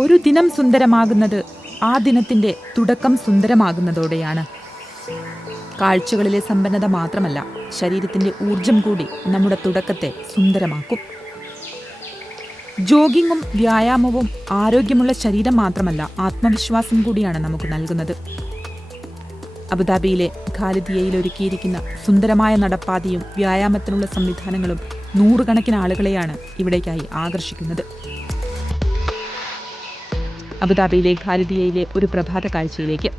ഒരു ദിനം സുന്ദരമാകുന്നത് ആ ദിനത്തിൻ്റെ തുടക്കം സുന്ദരമാകുന്നതോടെയാണ്. കാഴ്ചകളിലെ സമ്പന്നത മാത്രമല്ല, ശരീരത്തിൻ്റെ ഊർജം കൂടി നമ്മുടെ തുടക്കത്തെ സുന്ദരമാക്കും. ജോഗിങ്ങും വ്യായാമവും ആരോഗ്യമുള്ള ശരീരം മാത്രമല്ല, ആത്മവിശ്വാസം കൂടിയാണ് നമുക്ക് നൽകുന്നത്. അബുദാബിയിലെ ഖാലിദിയയിൽ ഒരുക്കിയിരിക്കുന്ന സുന്ദരമായ നടപ്പാതയും വ്യായാമത്തിനുള്ള സംവിധാനങ്ങളും നൂറുകണക്കിന് ആളുകളെയാണ് ഇവിടേക്കായി ആകർഷിക്കുന്നത്. അബുദാബിയിലെ ഖാലിദിയയിലെ ഒരു പ്രഭാത കാഴ്ചയിലേക്ക്.